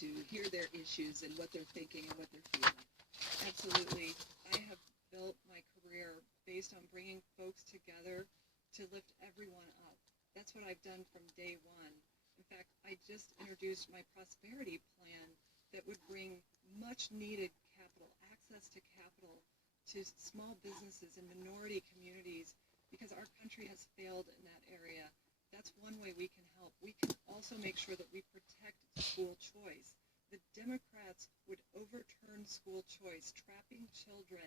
to hear their issues and what they're thinking and what they're feeling. Absolutely. I have built my career based on bringing folks together to lift everyone up. That's what I've done from day one. In fact, I just introduced my prosperity plan that would bring much needed capital, access to capital to small businesses and minority communities, because our country has failed in that area. That's one way we can help. We can also make sure that we protect school choice. The Democrats would overturn school choice, trapping children,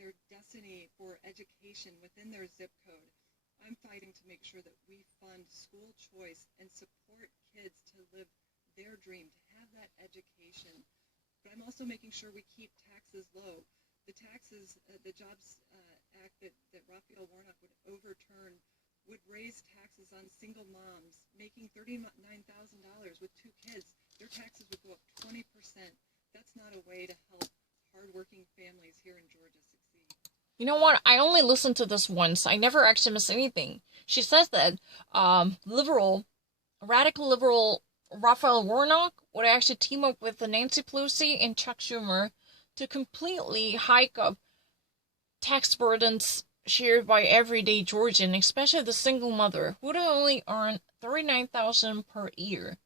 their destiny for education within their zip code. I'm fighting to make sure that we fund school choice and support kids to live their dream, to have that education. But I'm also making sure we keep taxes low. The taxes, the Jobs Act that Raphael Warnock would overturn would raise taxes on single moms making $39,000 with 2 kids. Their taxes would go up 20%. That's not a way to help hardworking families here in Georgia succeed. You know what? I only listened to this once. I never actually missed anything. She says that radical liberal Raphael Warnock would actually team up with Nancy Pelosi and Chuck Schumer to completely hike up tax burdens shared by everyday Georgian, especially the single mother, who would only earn $39,000 per year.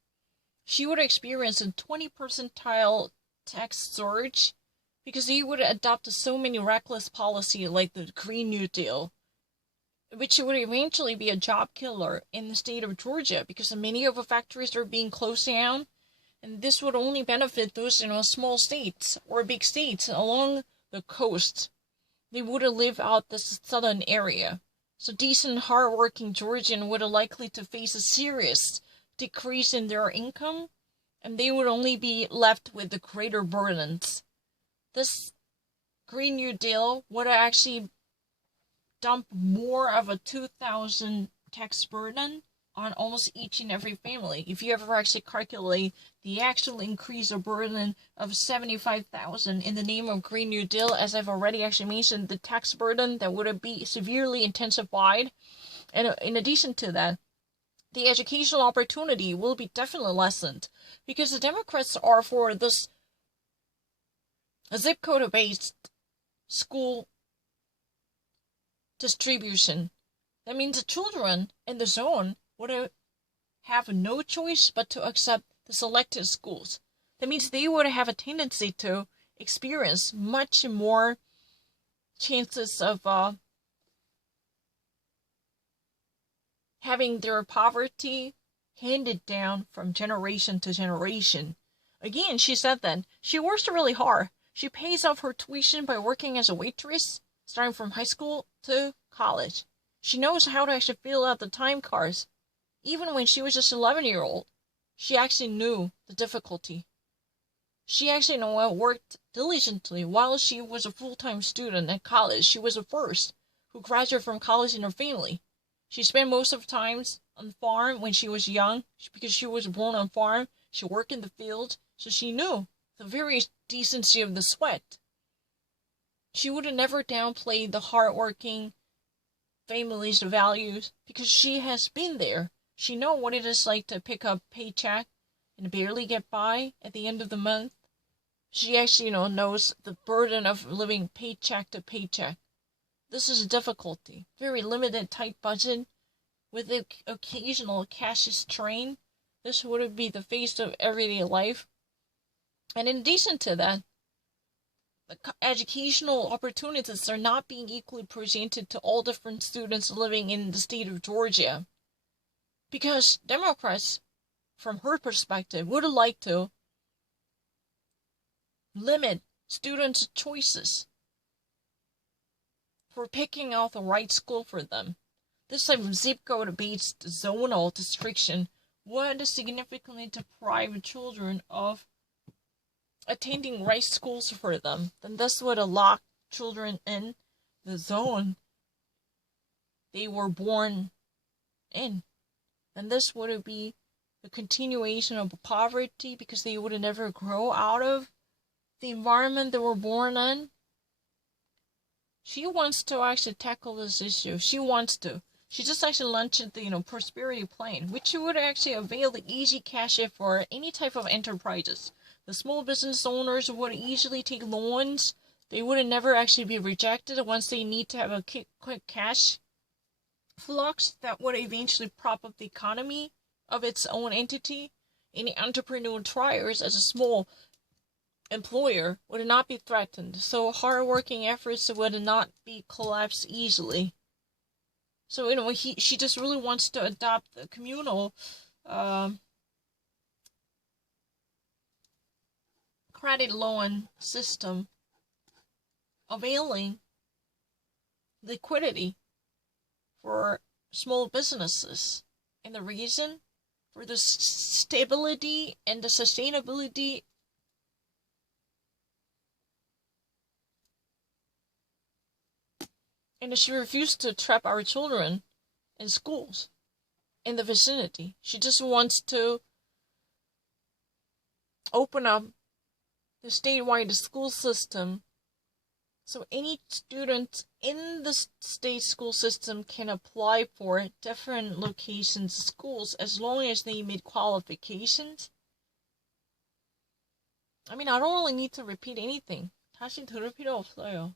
She would experience a 20 percentile tax surge because he would adopt so many reckless policies like the Green New Deal, which would eventually be a job killer in the state of Georgia because many of the factories are being closed down, and this would only benefit those small states or big states along the coast. They would live out this southern area. So decent, hard-working Georgian would likely to face a serious decrease in their income, and they would only be left with the greater burdens. This Green New Deal would actually dump more of a $2,000 tax burden on almost each and every family. If you ever actually calculate the actual increase of burden of $75,000 in the name of Green New Deal, as I've already actually mentioned, the tax burden that would be severely intensified. And in addition to that, the educational opportunity will be definitely lessened because the Democrats are for this zip code-based school distribution. That means the children in the zone would have no choice but to accept the selected schools. That means they would have a tendency to experience much more chances of having their poverty handed down from generation to generation. Again, she said that she works really hard. She pays off her tuition by working as a waitress, starting from high school to college. She knows how to actually fill out the time cards. Even when she was just 11-year-old, she actually knew the difficulty. She actually worked diligently while she was a full-time student at college. She was the first who graduated from college in her family. She spent most of the times on the farm when she was young, because she was born on farm. She worked in the field, so she knew the very decency of the sweat. She would have never downplayed the hardworking family's values because she has been there. She knows what it is like to pick up a paycheck and barely get by at the end of the month. She actually, knows the burden of living paycheck to paycheck. This is a difficulty. Very limited, tight budget with the occasional cash strain. This would be the face of everyday life. And in addition to that, the educational opportunities are not being equally presented to all different students living in the state of Georgia. Because Democrats, from her perspective, would like to limit students' choices for picking out the right school for them. This type of zip code-based zonal restriction would significantly deprive children of attending right schools for them. Then this would lock children in the zone they were born in. And this would be a continuation of poverty because they would never grow out of the environment they were born in. She wants to actually tackle this issue. She wants to. She just actually launched the prosperity plan, which would actually avail the easy cash in for any type of enterprises. The small business owners would easily take loans. They would never actually be rejected once they need to have a quick cash flux that would eventually prop up the economy of its own entity. Any entrepreneurial triers as a small employer would not be threatened, so hard-working efforts would not be collapsed easily. So she just really wants to adopt the communal credit loan system, availing liquidity for small businesses. And the reason for the stability and the sustainability and she refused to trap our children in schools in the vicinity. She just wants to open up the statewide school system so any student in the state school system can apply for different locations schools as long as they meet qualifications. I mean, I don't really need to repeat anything. 다시 들을 필요 없어요.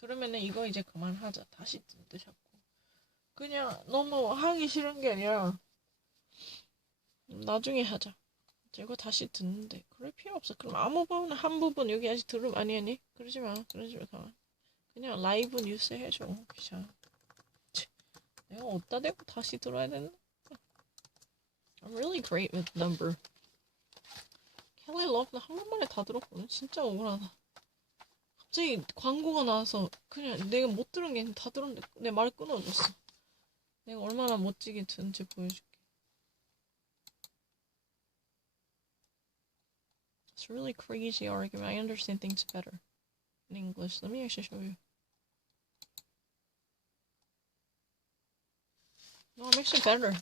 그러면은 이거 이제 그만하자. 다시 듣자고. 그냥 너무 하기 싫은 게 아니라 나중에 하자. 이거 다시 듣는데 그럴 필요 없어. 그럼 아무 부분 한 부분 여기 아직 들으면 아니 그러지 마. 그냥 라이브 뉴스 해줘. 그냥 내가 어디다 대고 다시 들어야 되나? I'm really great with number. Kelly Love는 한 번만에 다 들었거든. 진짜 억울하다. 갑자기 광고가 나와서 그냥 내가 못 들은 게 다 들었는데 내 말 끊어줬어. 내가 얼마나 멋지게 듣는지 보여줄게. It's a really crazy argument. I understand things better in English. Let me actually show you. No, I'm actually better.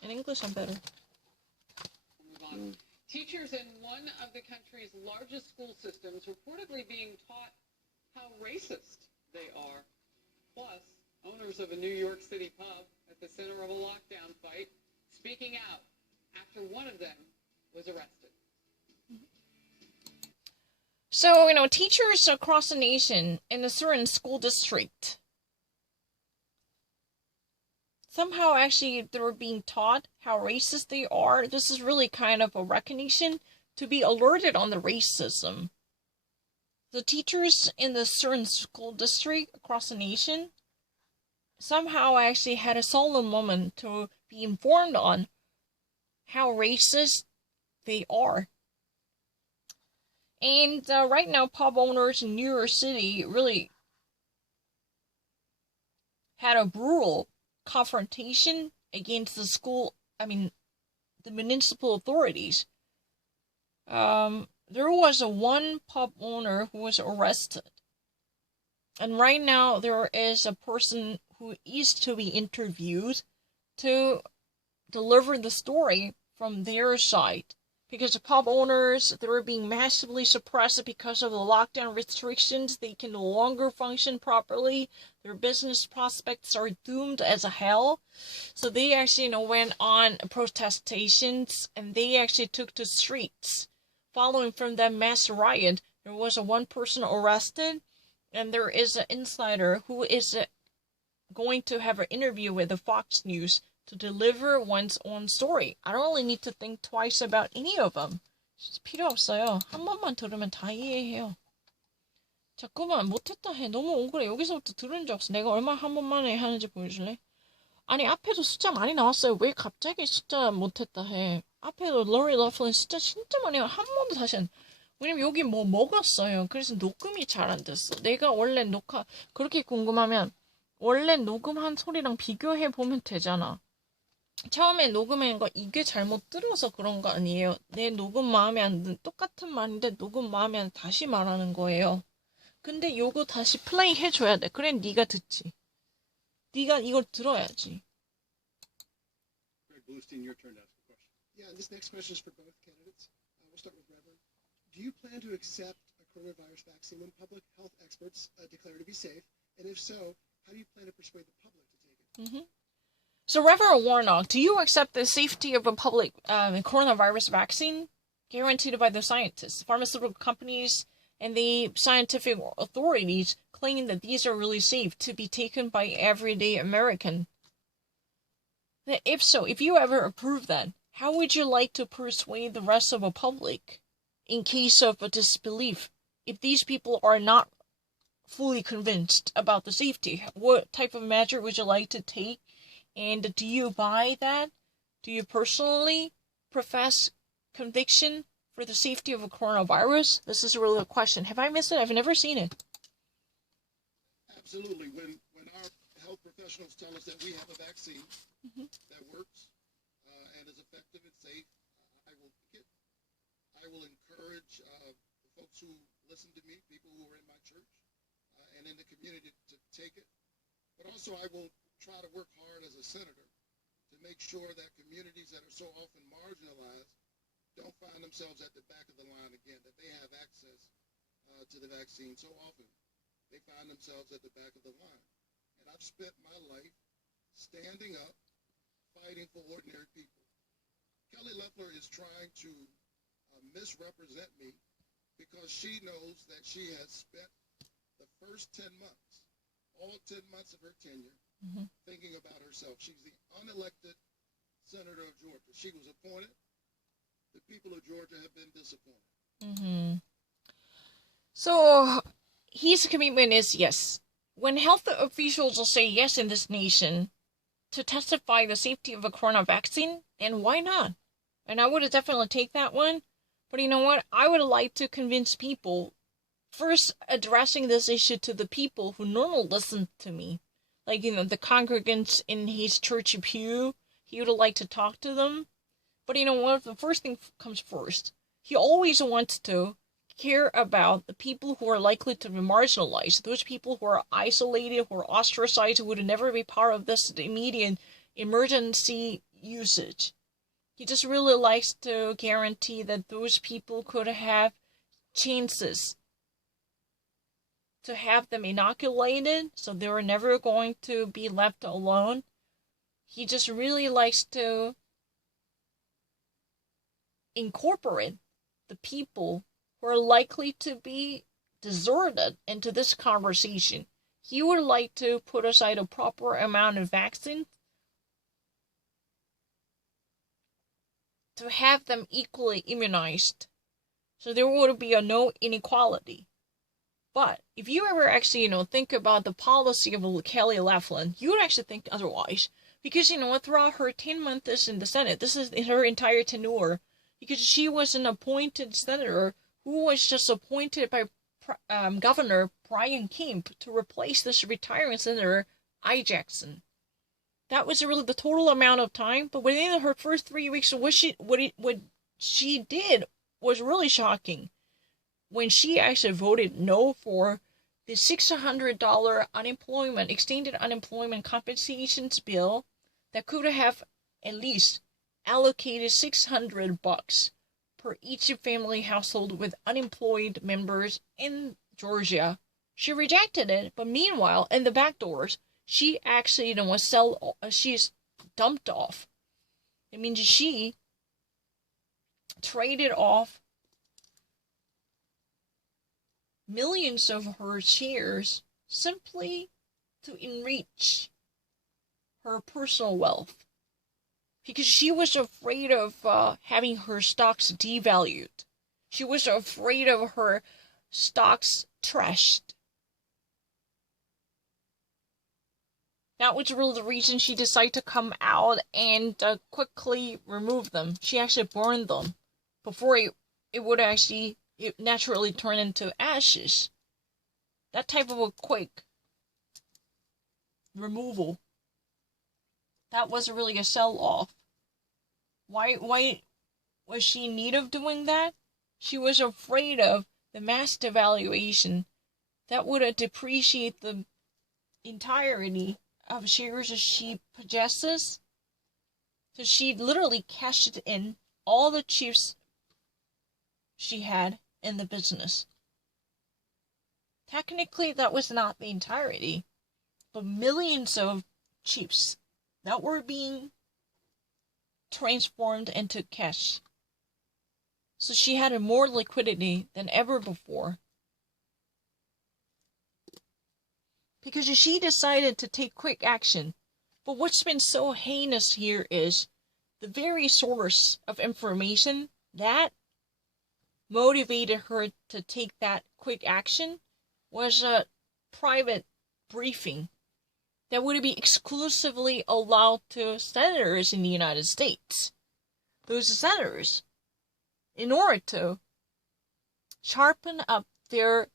In English, I'm better. Move on. Teachers in one of the country's largest school systems reportedly being taught how racist they are. Plus, owners of a New York City pub at the center of a lockdown fight speaking out after one of them was arrested. So, teachers across the nation in a certain school district somehow actually they're being taught how racist they are. This is really kind of a recognition to be alerted on the racism. The teachers in the certain school district across the nation somehow actually had a solemn moment to be informed on how racist they are. And right now, pub owners in New York City really had a brutal confrontation against the municipal authorities. There was one pub owner who was arrested. And right now, there is a person who is to be interviewed to deliver the story from their side. Because the pub owners, they were being massively suppressed because of the lockdown restrictions. They can no longer function properly. Their business prospects are doomed as a hell. So they actually, went on protestations and they actually took to streets. Following from that mass riot, there was one person arrested, and there is an insider who is going to have an interview with the Fox News to deliver one's own story. I don't really need to think twice about any of them. 필요 없어요. 한 번만 들으면 다 이해해요. 자꾸만 못했다 해. 너무 억울해. 여기서부터 들은 적 없어. 내가 얼마나 한 번만에 하는지 보여줄래? 아니 앞에도 숫자 많이 나왔어요. 왜 갑자기 숫자 못했다 해. 앞에도 로리 러플린 숫자 진짜 많이 한 번도 다시 안. 왜냐면 여기 뭐 먹었어요. 그래서 녹음이 잘 안 됐어. 내가 원래 그렇게 궁금하면 원래 녹음한 소리랑 비교해 보면 되잖아. 처음에 녹음한 거 이게 잘못 들어서 그런 거 아니에요. 내 녹음 마음에 안 든 똑같은 말인데 녹음 마음에 안 다시 말하는 거예요. 근데 요거 다시 플레이 해줘야 돼. 그래 네가 듣지. 네가 이걸 들어야지. Greg Bluestein, your turn to ask a question. Yeah, and this next question is for both candidates. We'll start with Reverend. Do you plan to accept a coronavirus vaccine when public health experts declare it to be safe? And if so, how do you plan to persuade the public to take it? Mm-hmm. So, Reverend Warnock, do you accept the safety of a public coronavirus vaccine guaranteed by the scientists, pharmaceutical companies, and the scientific authorities claiming that these are really safe to be taken by everyday American? If so, if you ever approve that, how would you like to persuade the rest of the public in case of a disbelief? If these people are not fully convinced about the safety, what type of measure would you like to take? And do you buy that? Do you personally profess conviction for the safety of a coronavirus? This is really a question. Have I missed it? I've never seen it. Absolutely. When our health professionals tell us that we have a vaccine that works and is effective and safe, I will pick it. I will encourage the folks who listen to me, people who are in my church and in the community to take it. But also I will try to work hard as a senator to make sure that communities that are so often marginalized don't find themselves at the back of the line again, that they have access to the vaccine. So often they find themselves at the back of the line. And I've spent my life standing up, fighting for ordinary people. Kelly Loeffler is trying to misrepresent me because she knows that she has spent the first 10 months, all 10 months of her tenure, thinking about herself. She's the unelected senator of Georgia. She was appointed. The people of Georgia have been disappointed. So, his commitment is yes. When health officials will say yes in this nation to testify the safety of a corona vaccine, then why not? And I would definitely take that one. But you know what? I would like to convince people, first addressing this issue to the people who normally listen to me. Like, the congregants in his church pew, he would like to talk to them. But you know what? The first thing comes first. He always wants to care about the people who are likely to be marginalized, those people who are isolated, who are ostracized, who would never be part of this immediate emergency usage. He just really likes to guarantee that those people could have chances to have them inoculated, so they were never going to be left alone. He just really likes to incorporate the people who are likely to be deserted into this conversation. He would like to put aside a proper amount of vaccine to have them equally immunized, so there would be no inequality. But if you ever actually, think about the policy of Kelly Loeffler, you would actually think otherwise. Because, throughout her 10 months in the Senate, this is her entire tenure, because she was an appointed senator who was just appointed by Governor Brian Kemp to replace this retiring Senator I. Jackson. That was really the total amount of time, but within her first 3 weeks, what she did was really shocking. When she actually voted no for the $600 extended unemployment compensations bill that could have at least allocated $600 per each family household with unemployed members in Georgia. She rejected it, but meanwhile, in the back doors, she actually she's dumped off. It means she traded off millions of her shares simply to enrich her personal wealth, because she was afraid of having her stocks devalued. She was afraid of her stocks trashed. That was really the reason she decided to come out and quickly remove them. She actually burned them before it would actually naturally turn into ashes. That type of a quick removal. That was really a sell-off. Why was she in need of doing that? She was afraid of the mass devaluation that would depreciate the entirety of shares she possesses. So she literally cashed in all the chips she had in the business. Technically, that was not the entirety. but millions of chips that were being transformed into cash. So she had more liquidity than ever before. Because she decided to take quick action. But what's been so heinous here is the very source of information that motivated her to take that quick action was a private briefing that would be exclusively allowed to senators in the United States. Those senators, in order to sharpen up their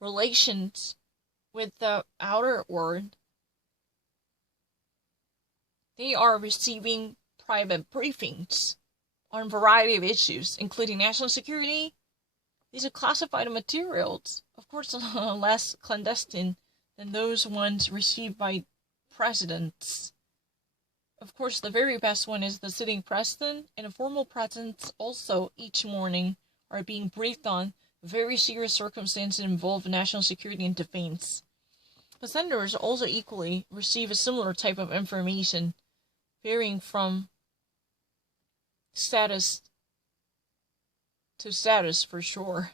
relations with the outer world, they are receiving private briefings on a variety of issues, including national security. These are classified materials, of course, less clandestine than those ones received by presidents. Of course, the very best one is the sitting president, and the formal presidents also each morning are being briefed on very serious circumstances involved in national security and defense. But senators also equally receive a similar type of information, varying from status to status for sure.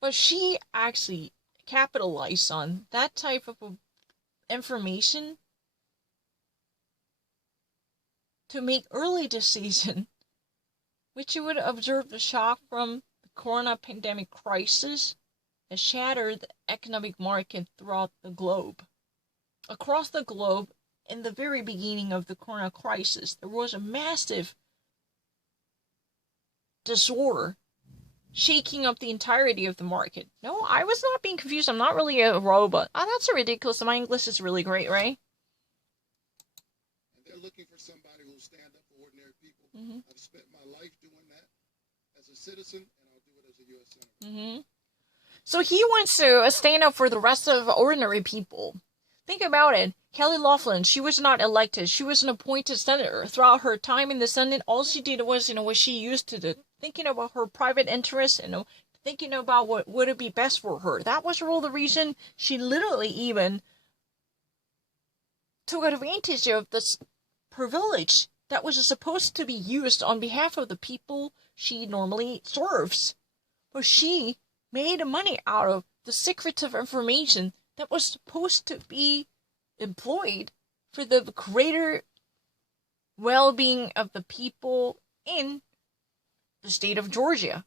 But she actually capitalized on that type of information to make early decision, which you would observe the shock from the corona pandemic crisis that shattered the economic market throughout the globe. Across the globe, in the very beginning of the corona crisis, there was a massive disorder shaking up the entirety of the market. No, I was not being confused. I'm not really a robot. Oh, that's so ridiculous. My English is really great, right? And they're looking for somebody who will stand up for ordinary people. Mm-hmm. I've spent my life doing that as a citizen, and I'll do it as a U.S. Senator. Mm-hmm. So he wants to stand up for the rest of ordinary people. Think about it. Kelly Loefflin, she was not elected. She was an appointed senator. Throughout her time in the Senate, all she did was, what she used to do. Thinking about her private interests, thinking about what would be best for her. That was all the reason she literally even took advantage of this privilege that was supposed to be used on behalf of the people she normally serves. But she made money out of the secretive information that was supposed to be employed for the greater well-being of the people in the state of Georgia.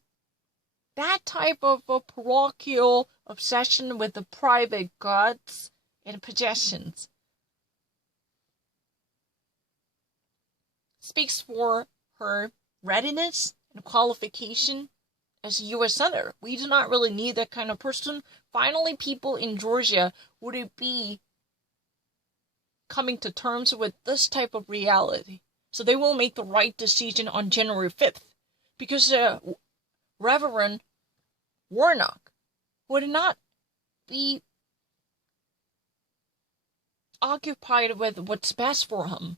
That type of a parochial obsession with the private goods and possessions speaks for her readiness and qualification as a U.S. Senator. We do not really need that kind of person. Finally, people in Georgia would be coming to terms with this type of reality. So they will make the right decision on January 5th. Because Reverend Warnock would not be occupied with what's best for him.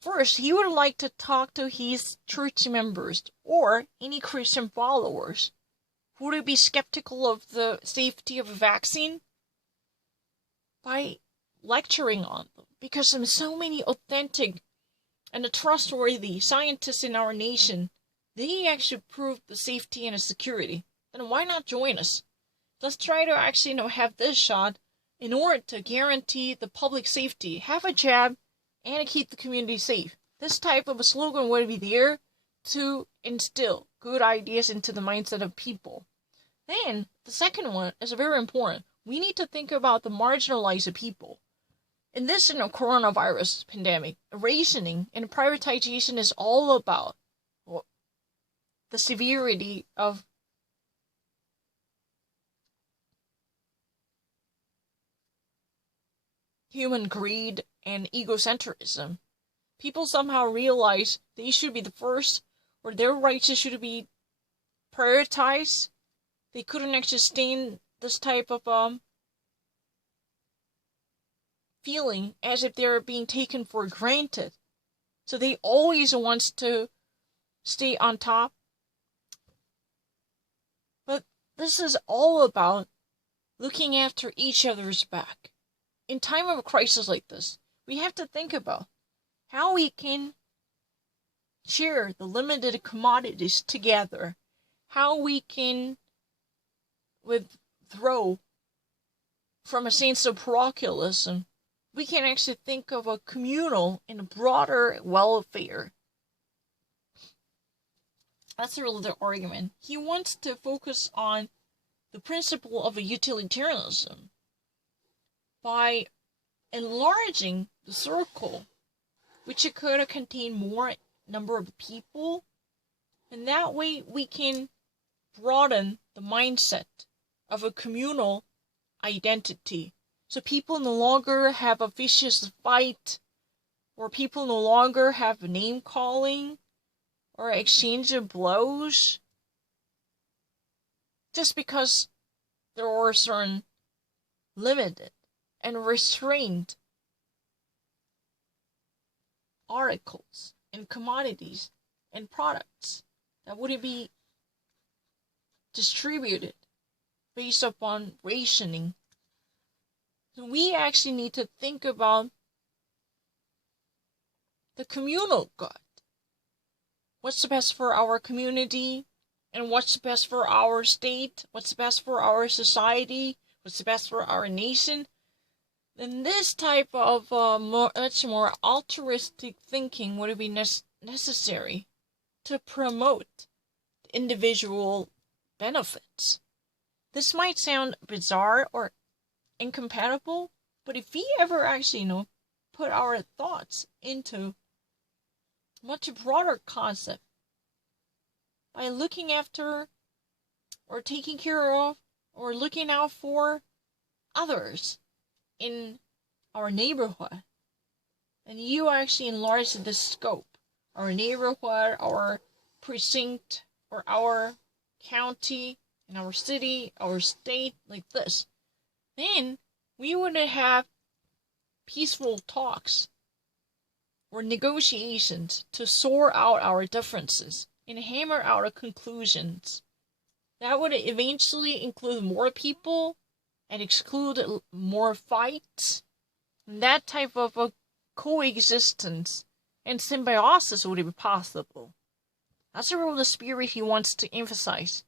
First, he would like to talk to his church members or any Christian followers who would be skeptical of the safety of a vaccine by lecturing on them. Because there's so many authentic and trustworthy scientists in our nation, they actually prove the safety and the security. Then why not join us? Let's try to actually, have this shot in order to guarantee the public safety. Have a jab and keep the community safe. This type of a slogan would be there to instill good ideas into the mindset of people. Then, the second one is very important. We need to think about the marginalized people. In this coronavirus pandemic, rationing and prioritization is all about the severity of human greed and egocentrism. People somehow realize they should be the first, or their rights should be prioritized. They couldn't actually stand this type of feeling as if they're being taken for granted. So they always wants to stay on top. But this is all about looking after each other's back. In time of a crisis like this, we have to think about how we can share the limited commodities together, how we can withdraw from a sense of parochialism. We can actually think of a communal and broader welfare. That's really the argument. He wants to focus on the principle of a utilitarianism by enlarging the circle, which it could contain more number of people, and that way we can broaden the mindset of a communal identity. So people no longer have a vicious fight, or people no longer have name calling or exchange of blows, just because there are certain limited and restrained articles and commodities and products that would be distributed based upon rationing. So we actually need to think about the communal good. What's the best for our community? And what's the best for our state? What's the best for our society? What's the best for our nation? And this type of much more altruistic thinking would be necessary to promote individual benefits. This might sound bizarre or incompatible, but if we ever actually, put our thoughts into much broader concept by looking after or taking care of or looking out for others in our neighborhood, and you actually enlarge the scope, our neighborhood, our precinct, or our county, in our city, our state, like this, then we would have peaceful talks or negotiations to sort out our differences and hammer out our conclusions. That would eventually include more people and exclude more fights. And that type of a coexistence and symbiosis would be possible. That's the real spirit he wants to emphasize.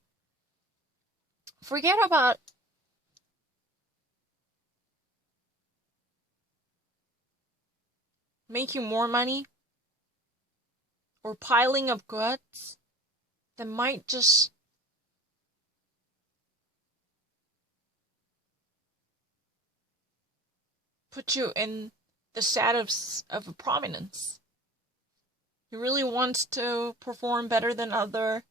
Forget about making more money or piling up goods that might just put you in the status of a prominence. He really wants to perform better than other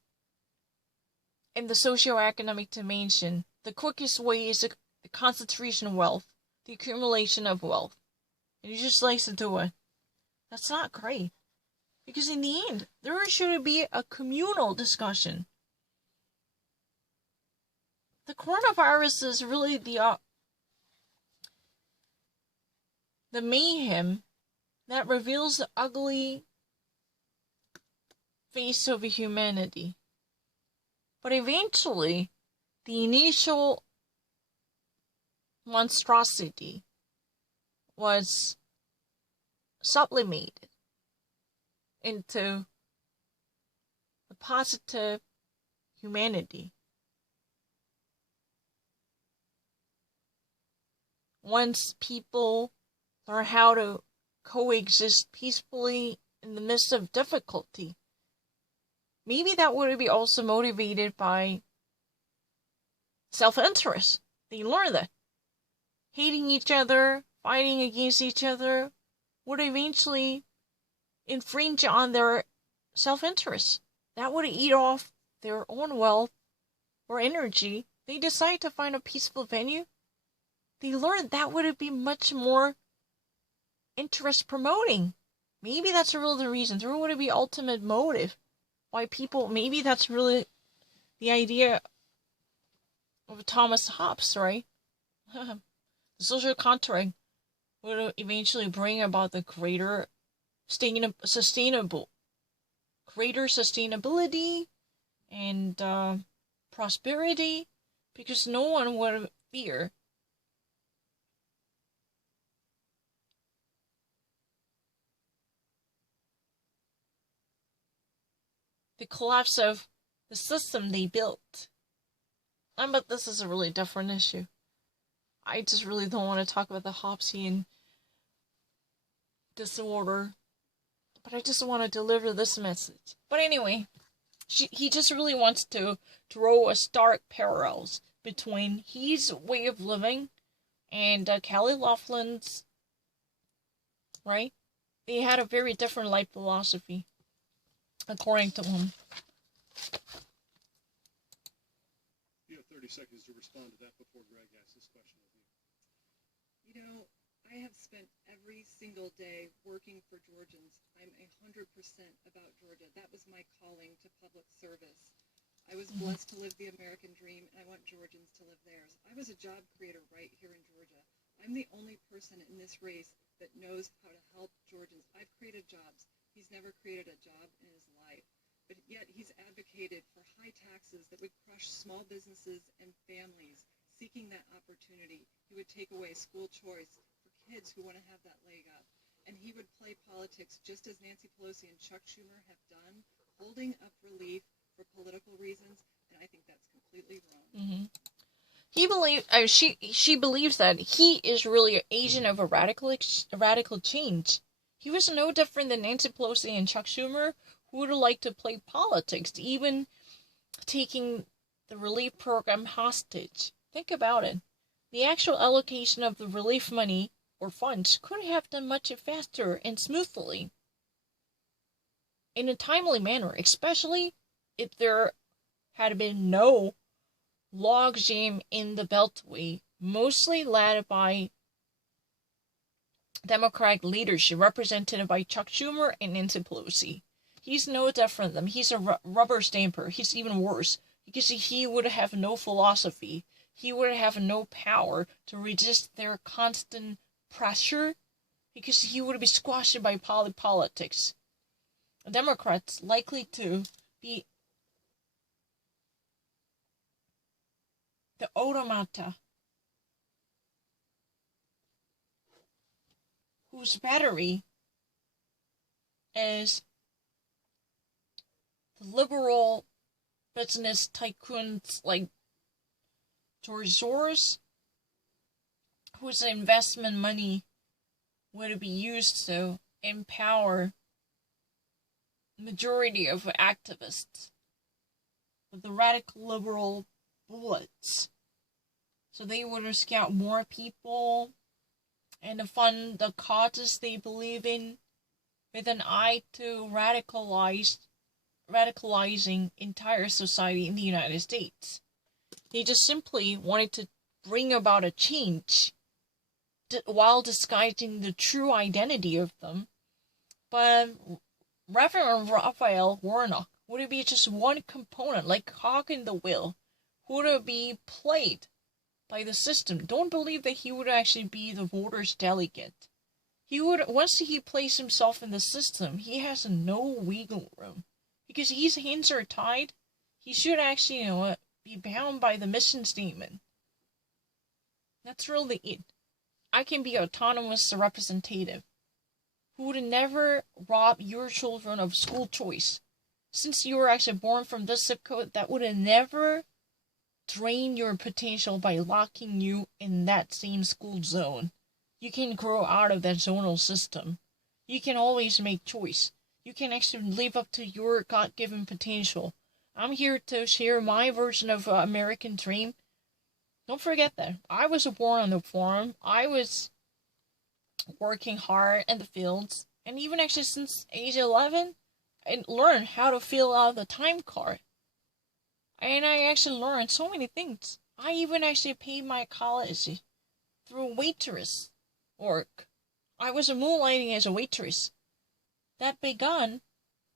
in the socioeconomic dimension. The quickest way is the concentration of wealth, the accumulation of wealth. And he just likes to do it. That's not great. Because in the end, there should be a communal discussion. The coronavirus is really the mayhem that reveals the ugly face of humanity. But eventually, the initial monstrosity was sublimated into a positive humanity. Once people learn how to coexist peacefully in the midst of difficulty, maybe that would be also motivated by self-interest. They learn that hating each other, fighting against each other, would eventually infringe on their self-interest. That would eat off their own wealth or energy. They decide to find a peaceful venue. They learn that would be much more interest promoting. Maybe that's really the reason. There would be ultimate motive why people, maybe that's really the idea of Thomas Hobbes, right? The social contract would eventually bring about the greater greater sustainability and prosperity, because no one would fear. The collapse of the system they built. But this is a really different issue. I just really don't want to talk about the Hobbesian disorder, but I just want to deliver this message. But anyway, he just really wants to draw a stark parallels between his way of living and Kelly Laughlin's, right? They had a very different life philosophy, according to him. You have 30 seconds to respond to that before Greg asks this question of you. You know, I have spent every single day working for Georgians. I'm 100% about Georgia. That was my calling to public service. I was blessed to live the American dream, and I want Georgians to live theirs. I was a job creator right here in Georgia. I'm the only person in this race that knows how to help Georgians. I've created jobs. He's never created a job in his life. But yet he's advocated for high taxes that would crush small businesses and families seeking that opportunity. He would take away school choice for kids who want to have that leg up. And he would play politics just as Nancy Pelosi and Chuck Schumer have done, holding up relief for political reasons, and I think that's completely wrong. Mm-hmm. She believes that he is really an agent of a radical change. He was no different than Nancy Pelosi and Chuck Schumer, who would like to play politics, even taking the relief program hostage. Think about it. The actual allocation of the relief money or funds could have done much faster and smoothly, in a timely manner, especially if there had been no logjam in the Beltway, mostly led by Democratic leadership represented by Chuck Schumer and Nancy Pelosi. He's no different than them. He's a rubber stamper. He's even worse because he would have no philosophy. He would have no power to resist their constant pressure because he would be squashed by politics. Democrats likely to be the automata whose battery is the liberal business tycoons like George Soros, whose investment money would be used to empower the majority of activists with the radical liberal bullets. So they would scout more people and to fund the causes they believe in with an eye to radicalizing entire society in the United States. They just simply wanted to bring about a change while disguising the true identity of them. But Reverend Raphael Warnock would be just one component, like cog in the wheel, who would be played by the system. Don't believe that he would actually be the voters' delegate. He would, once he places himself in the system, he has no wiggle room. Because his hands are tied, he should actually, be bound by the mission statement. That's really it. I can be autonomous representative who would never rob your children of school choice. Since you were actually born from this zip code, that would never drain your potential by locking you in that same school zone. You can grow out of that zonal system. You can always make choice. You can actually live up to your God-given potential. I'm here to share my version of American dream. Don't forget that. I was born on the farm. I was working hard in the fields. And even actually since age 11, I learned how to fill out the time card. And I actually learned so many things. I even actually paid my college through waitress work. I was moonlighting as a waitress. That began